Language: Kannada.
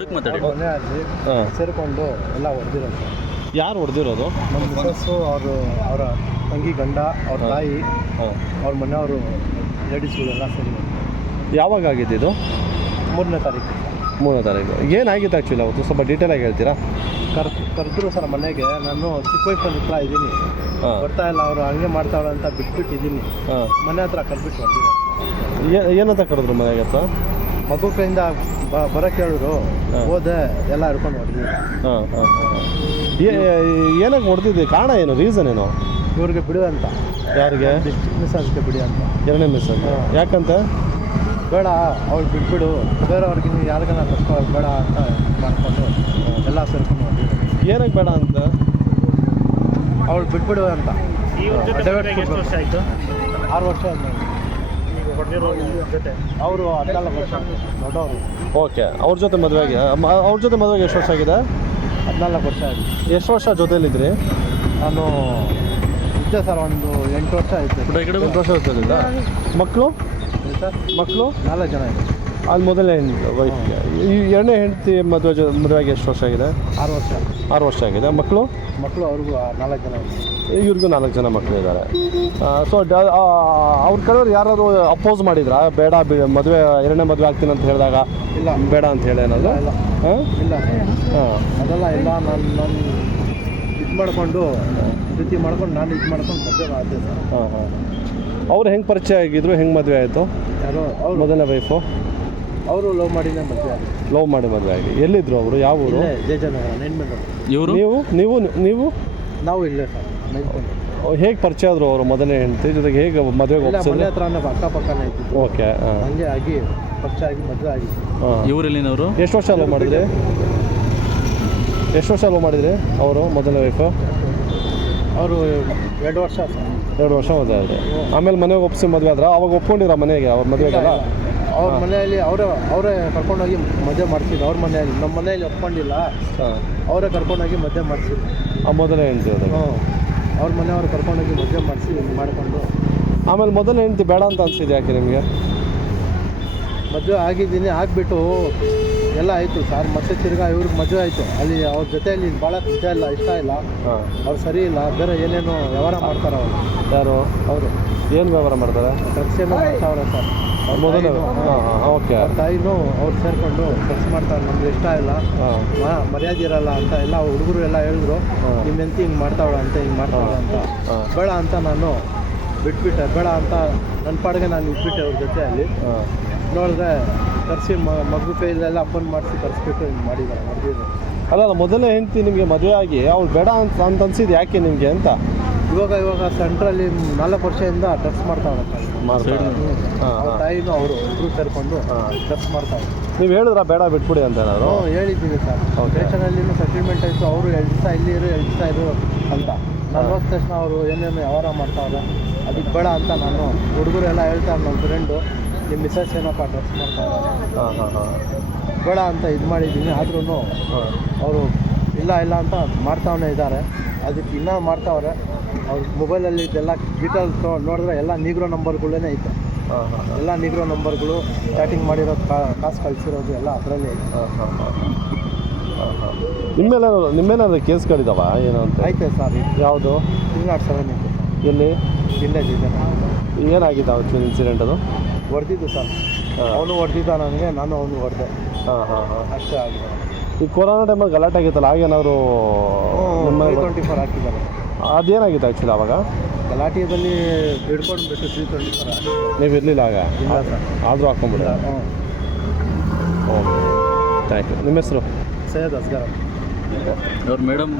ಮನೆ ಅಲ್ಲಿ ಹಾಂ. ಸೇರಿಕೊಂಡು ಎಲ್ಲ ಹೊಡೆದಿರೋದು. ಯಾರು ಹೊಡೆದಿರೋದು? ನಮ್ಮ ಮಿಸಸ್ಸು ಅವರ ತಂಗಿ ಗಂಡ ಅವ್ರ ತಾಯಿ ಹಾಂ. ಅವ್ರ ಮನೆಯವರು ಲೇಡೀಸ್ಗಳೆಲ್ಲ ಸೇರಿ ಯಾವಾಗ ಆಗಿದ್ದು ಇದು? 3ನೇ ತಾರೀಕು 3ನೇ ತಾರೀಕು. ಏನಾಗಿತ್ತು ಆ್ಯಕ್ಚುಲಿ ಅವತ್ತು? ಸ್ವಲ್ಪ ಡೀಟೇಲಾಗಿ ಹೇಳ್ತೀರಾ? ಕರೆದ್ರು ಸರ್ ಮನೆಗೆ. ನಾನು ಚಿಕ್ಕ ವಯಸ್ಸಲ್ಲಿ ಹತ್ರ ಇದ್ದೀನಿ, ಹಾಂ. ಬರ್ತಾ ಇಲ್ಲ ಅವರು ಹಂಗೆ ಮಾಡ್ತಾಳೆ ಅಂತ ಬಿಟ್ಬಿಟ್ಟಿದ್ದೀನಿ. ಹಾಂ. ಮನೆ ಹತ್ರ ಕರೆದ್ಬಿಟ್ಟು ಹೊಡೆದಿರೋ. ಏನಂತ ಕರೆದ್ರು ಮನೆಗೆ ಹತ್ರ? ಮಗು ಕೈಯಿಂದ ಬರೋಕ್ಕೆ ಹೇಳಿದ್ರು, ಹಾಂ. ಹೋದೆ ಎಲ್ಲ ಹಿಡ್ಕೊಂಡು ಹೊಡೆದಿದ್ರು. ಹಾಂ ಹಾಂ ಹಾಂ. ಏನಕ್ಕೆ ಹೊಡೆದಿದ್ದೆ? ಕಾರಣ ಏನು? ರೀಸನ್ ಏನು? ಇವ್ರಿಗೆ ಬಿಡು ಅಂತ. ಯಾರಿಗೆ? ಮಿಸಸ್ಗೆ ಬಿಡಿ ಅಂತ. 2ನೇ ಮಿಸ್ ಅಂತ. ಹಾಂ. ಯಾಕಂತ? ಬೇಡ ಅವ್ಳು ಬಿಟ್ಬಿಡು, ಬೇರೆಯವ್ರಿಗೆ ನೀವು ಯಾರಿಗಾನ ಕರ್ಕೊ ಬೇಡ ಅಂತ ಮಾಡ್ಕೊಂಡು ಎಲ್ಲ ಸೇರ್ಕೊಂಡು ಹೊಡೆದಿದ್ರು. ಏನಕ್ಕೆ ಬೇಡ ಅಂತ? ಅವಳು ಬಿಟ್ಬಿಡು ಅಂತ. ಎಷ್ಟು ವರ್ಷ ಆಯಿತು? 6 ವರ್ಷ ಆದ್ಮೇಲೆ. ಜೊತೆ ಅವರು 14 ವರ್ಷ ದೊಡ್ಡವರು. ಓಕೆ. ಅವ್ರ ಜೊತೆ ಮದುವೆಗೆ ಎಷ್ಟು ವರ್ಷ ಆಗಿದೆ? 14 ವರ್ಷ ಆಗಿದೆ. ಎಷ್ಟು ವರ್ಷ ಜೊತೆಯಲ್ಲಿದ್ರಿ? ನಾನು ಇದ್ದೆ ಸರ್, ಒಂದು 8 ವರ್ಷ ಆಯಿತು. 8 ವರ್ಷ ಜೊತೆಲಿದ್ದ. ಮಕ್ಕಳು? ಸರ್ ಮಕ್ಕಳು 4 ಜನ ಇದೆ. ಅಲ್ಲಿ ಮೊದಲನೇ ವೈಫ್ಗೆ. ಈ 2ನೇ ಹೆಂಡತಿ ಮದುವೆಗೆ ಎಷ್ಟು ವರ್ಷ ಆಗಿದೆ? 6 ವರ್ಷ. 6 ವರ್ಷ ಆಗಿದೆ. ಮಕ್ಕಳು ಅವ್ರಿಗೂ 4 ಜನ ಇದೆ. ಇವ್ರಿಗೂ 4 ಜನ ಮಕ್ಕಳು ಇದ್ದಾರೆ. ಸೊ ಅವ್ರ ಕಡೆಯವ್ರು ಯಾರಾದರೂ ಅಪೋಸ್ ಮಾಡಿದ್ರಾ? ಬೇಡ ಮದುವೆ 2ನೇ ಮದುವೆ ಆಗ್ತೀನಿ ಅಂತ ಹೇಳಿದಾಗ ಇಲ್ಲ ಬೇಡ ಅಂತ ಹೇಳಿ ಏನಾದ್ರು? ಇಲ್ಲ ಹಾಂ ಇಲ್ಲ ಹಾಂ ಅದೆಲ್ಲ ಇಲ್ಲ. ನಾನು ಇದು ಮಾಡಿಕೊಂಡು ಪ್ರೀತಿ ಮಾಡ್ಕೊಂಡು ನಾನು ಇದು ಮಾಡ್ಕೊಂಡು ಮದುವೆ ಮಾಡಿದೆ ಸರ್. ಹಾಂ ಹಾಂ. ಅವ್ರು ಹೆಂಗೆ ಪರಿಚಯ ಆಗಿದ್ರು? ಹೆಂಗೆ ಮದುವೆ ಆಯಿತು? ಯಾರೋ ಅವ್ರು ಮೊದಲನೇ ವೈಫು ಅವರು ಲವ್ ಮಾಡಿನೇ ಮದುವೆ ಆಗಿದೆ. ಲವ್ ಮಾಡಿ ಮದುವೆ ಆಗಿ. ಎಲ್ಲಿದ್ರು ಅವರು? ಯಾವ ಊರು? ಇಲ್ಲೇ ಜಯಜನಗರ ನೈನ್ಮೆಂಟ್. ಇವರು ನೀವು ನಾವು ಇಲ್ಲೇ ಸರ್ ನೈನ್ಮೆಂಟ್. ಹೇಗೆ ಪರಿಚಯ ಆದರು ಅವರು? ಮೊದಲನೇ ಹೆಂಡತಿ ಜೊತೆಗೆ ಹೇಗೆ ಮದುವೆಗೆ ಇಲ್ಲ, ಒಪ್ಸಿದ್ರು? ಮನೆ ಹತ್ರನೇ ಅಕ್ಕಪಕ್ಕನೇ ಇದ್ದಿದ್ದು. ಓಕೆ. ಹಾಂ ಹಂಗೆ ಆಗಿ ಪರಿಚಯ ಆಗಿ ಮದುವೆ ಆಗಿತ್ತು. ಹಾಂ. ಇವರೆಲ್ಲಿನವರು? ಎಷ್ಟು ವರ್ಷ ಲವ್ ಮಾಡಿದ್ರಿ? ಅವರು ಮೊದಲನೇ ವೈಫು? ಅವರು 2 ವರ್ಷ ಸರ್. 2 ವರ್ಷ ಮದುವೆ ಆಗಿದೆ. ಆಮೇಲೆ ಮನೆಗೆ ಒಪ್ಸಿ ಮದುವೆ ಆದ್ರೆ ಅವಾಗ ಒಪ್ಕೊಂಡಿರ ಮನೆಗೆ? ಅವ್ರ ಮದುವೆಗೆಲ್ಲ ಅವ್ರ ಮನೆಯಲ್ಲಿ ಅವರೇ ಕರ್ಕೊಂಡೋಗಿ ಮದುವೆ ಮಾಡಿಸಿದ್ದು. ಅವ್ರ ಮನೆಯಲ್ಲಿ, ನಮ್ಮ ಮನೆಯಲ್ಲಿ ಒಪ್ಕೊಂಡಿಲ್ಲ, ಹಾಂ. ಅವರೇ ಕರ್ಕೊಂಡೋಗಿ ಮದುವೆ ಮಾಡಿಸಿದ್ದು. ಆ ಮೊದಲನೇ ಹೆಂಡತಿ ಅದು. ಹ್ಞೂ, ಅವ್ರ ಮನೆಯವ್ರು ಕರ್ಕೊಂಡೋಗಿ ಮದುವೆ ಮಾಡಿಸಿ ಮಾಡಿಕೊಂಡು. ಆಮೇಲೆ ಮೊದಲನೇ ಹೆಂಡತಿ ಬೇಡ ಅಂತ ಅನಿಸಿದೆ ಯಾಕೆ ನಿಮಗೆ? ಮದುವೆ ಆಗಿದ್ದೀನಿ, ಆಗಿಬಿಟ್ಟು ಎಲ್ಲ ಆಯಿತು ಸರ್. ಮತ್ತೆ ತಿರ್ಗಾ ಇವ್ರಿಗೆ ಮದುವೆ ಆಯಿತು. ಅಲ್ಲಿ ಅವ್ರ ಜೊತೆಯಲ್ಲಿ ಭಾಳ ಇಷ್ಟ ಇಲ್ಲ. ಹಾಂ. ಅವ್ರು ಸರಿ ಇಲ್ಲ, ಬೇರೆ ಏನೇನೋ ವ್ಯವಹಾರ ಮಾಡ್ತಾರೆ ಅವರು. ಯಾರು? ಅವರು ಏನು ವ್ಯವಹಾರ ಮಾಡ್ತಾರೆ? ಡ್ರಗ್ಸ್ ಏನೋ ಮಾಡ್ತಾವ್ರೆ ಸರ್. ಮೊದಲು ಹಾಂ ಹಾಂ. ಓಕೆ. ಅವ್ರ ತಾಯಿನೂ ಅವ್ರು ಸೇರಿಕೊಂಡು ಡ್ರಗ್ಸ್ ಮಾಡ್ತಾರೆ, ನಮ್ಗೆ ಇಷ್ಟ ಇಲ್ಲ, ಹಾಂ. ಮರ್ಯಾದೆ ಇರಲ್ಲ ಅಂತ ಎಲ್ಲ ಹುಡುಗರು ಎಲ್ಲ ಹೇಳಿದ್ರು. ನಿಮ್ಮ ಹೆಂಡತಿ ಹಿಂಗೆ ಮಾಡ್ತಾವಳ ಅಂತ, ಹಿಂಗೆ ಮಾಡ್ತಾವಳ ಅಂತ. ಹಾಂ. ಬೇಡ ಅಂತ ನಾನು ಬಿಟ್ಬಿಟ್ಟೆ. ಬೇಡ ಅಂತ ನನ್ನ ಪಾಡಿಗೆ ನಾನು ಇಟ್ಬಿಟ್ಟೆ ಅವ್ರ ಜೊತೆ. ಅಲ್ಲಿ ಹಾಂ. ನೋಡಿದ್ರೆ ಕರೆಸಿ ಮಗು ಕೈಲೆಲ್ಲ ಅಪ್ಪನ ಮಾಡಿಸಿ ಕರೆಸ್ಬಿಟ್ಟು ಹಿಂಗೆ ಮಾಡಿದ್ದಾರೆ, ಮದುವೆ. ಅಲ್ಲ, ಮೊದಲನೇ ಹೆಂಡತಿ ನಿಮಗೆ ಮದುವೆ ಆಗಿ ಅವ್ಳು ಬೇಡ ಅಂತ ಅನ್ಸಿದ್ದು ಯಾಕೆ ನಿಮಗೆ ಅಂತ? ಇವಾಗ ಸೆಂಟ್ರಲ್ಲಿ 4 ವರ್ಷದಿಂದ ಡ್ರಗ್ಸ್ ಮಾಡ್ತಾವ್ರೆ. ಮಾಡ್ತಾರೆ. ಹಾಂ ಅವ್ರ ಹಾಂ. ತಾಯಿನೂ ಅವರು ಇಬ್ಬರು ಸೇರಿಕೊಂಡು ಡ್ರಗ್ಸ್ ಮಾಡ್ತಾವ್ರೆ. ನೀವು ಹೇಳಿದ್ರಾ ಬೇಡ ಬಿಟ್ಬಿಡಿ ಅಂತ ಏನಾದ್ರು? ಹೇಳಿದ್ದೀನಿ ಸರ್. Okay. ಸ್ಟೇಷನಲ್ಲಿನೂ ಸೆಟಲ್ಮೆಂಟ್ ಆಯಿತು. ಅವರು 2 ದಿವಸ ಇಲ್ಲಿ ಇರು, 2 ದಿವಸ ಇರು ಅಂತ. ನಾನು ಹೋದ ತಕ್ಷಣ ಅವರು ಏನೇನು ವ್ಯವಹಾರ ಮಾಡ್ತಾವ್ರೆ, ಅದಕ್ಕೆ ಬೇಡ ಅಂತ ನಾನು ಹುಡುಗರು ಎಲ್ಲ ಹೇಳ್ತಾರೆ. ನಮ್ಮ ಫ್ರೆಂಡು, ನಿಮ್ಮ ಮಿಸಸ್ ಏನಪ್ಪ ಡ್ರಗ್ಸ್ ಮಾಡ್ತಾವ್ರೆ, ಹಾಂ ಹಾಂ ಹಾಂ. ಬೇಡ ಅಂತ ಇದು ಮಾಡಿದ್ದೀನಿ. ಆದ್ರೂ ಹಾಂ. ಅವರು ಇಲ್ಲ ಅಂತ ಮಾಡ್ತಾವೇ ಇದ್ದಾರೆ. ಅದಕ್ಕೆ ಇನ್ನೂ ಮಾಡ್ತಾವ್ರೆ. ಅವ್ರ ಮೊಬೈಲಲ್ಲಿ ಇದೆಲ್ಲ ಡೀಟೇಲ್ಸ್ ನೋಡಿದ್ರೆ ಎಲ್ಲ ನೀಗ್ರೋ ನಂಬರ್ಗಳೇ ಐತೆ. ಹಾಂ ಹಾಂ. ಎಲ್ಲ ನೀಗ್ರೋ ನಂಬರ್ಗಳು, ಚಾಟಿಂಗ್ ಮಾಡಿರೋದು, ಕಾಸು ಕಳಿಸಿರೋದು ಎಲ್ಲ ಅದರಲ್ಲೇ ಐತೆ. ಹಾಂ ಹಾಂ ಹಾಂ ಹಾಂ ಹಾಂ. ನಿಮ್ಮೇನಾದ್ರು ಕೇಸ್ಗಳಿದಾವ ಏನೋ ಅಂತ? ಐತೆ ಸರ್. ಯಾವುದು? 307 ಐತೆ. ಎಲ್ಲಿ? ಇಲ್ಲೇ ಏನಾಗಿದೆ ಅವತ್ತು ಇನ್ಸಿಡೆಂಟ್ ಅದು? ಹೊಡೆದಿದ್ದು ಸರ್. ಹಾಂ. ಅವನು ಹೊಡೆದಿದ್ದ ನನಗೆ, ನಾನು ಅವನು ಹೊಡೆದೆ. ಹಾಂ ಹಾಂ ಹಾಂ. ಅಷ್ಟೇ ಆಗಿದೆ. ಈ ಕೊರೋನಾ ಟೈಮಲ್ಲಿ ಗಲಾಟೆ ಆಗಿತ್ತಲ್ಲ, ಆಗೇನಾದ್ರು ನಿಮ್ಮ 324 ಹಾಕಿದ್ದಾರೆ. ಅದೇನಾಗಿತ್ತು ಆ್ಯಕ್ಚುಲಿ ಆವಾಗ? ಗಲಾಟೆಯಲ್ಲಿ ಹಿಡ್ಕೊಂಡ್ಬಿಟ್ಟು 324 ಹಾಕಿದ್ದಾರೆ. ನೀವು ಇರಲಿಲ್ಲ ಆಗ? ಇಲ್ಲ ಸರ್. ಆದರೂ ಹಾಕ್ಕೊಂಬಿಡಿ. ಹ್ಞೂ. Okay, thank you. ನಿಮ್ಮ ಹೆಸರು? ಸೈಯದ್ ಅಸ್ಗರ್. ಅವ್ರ ಮೇಡಮ್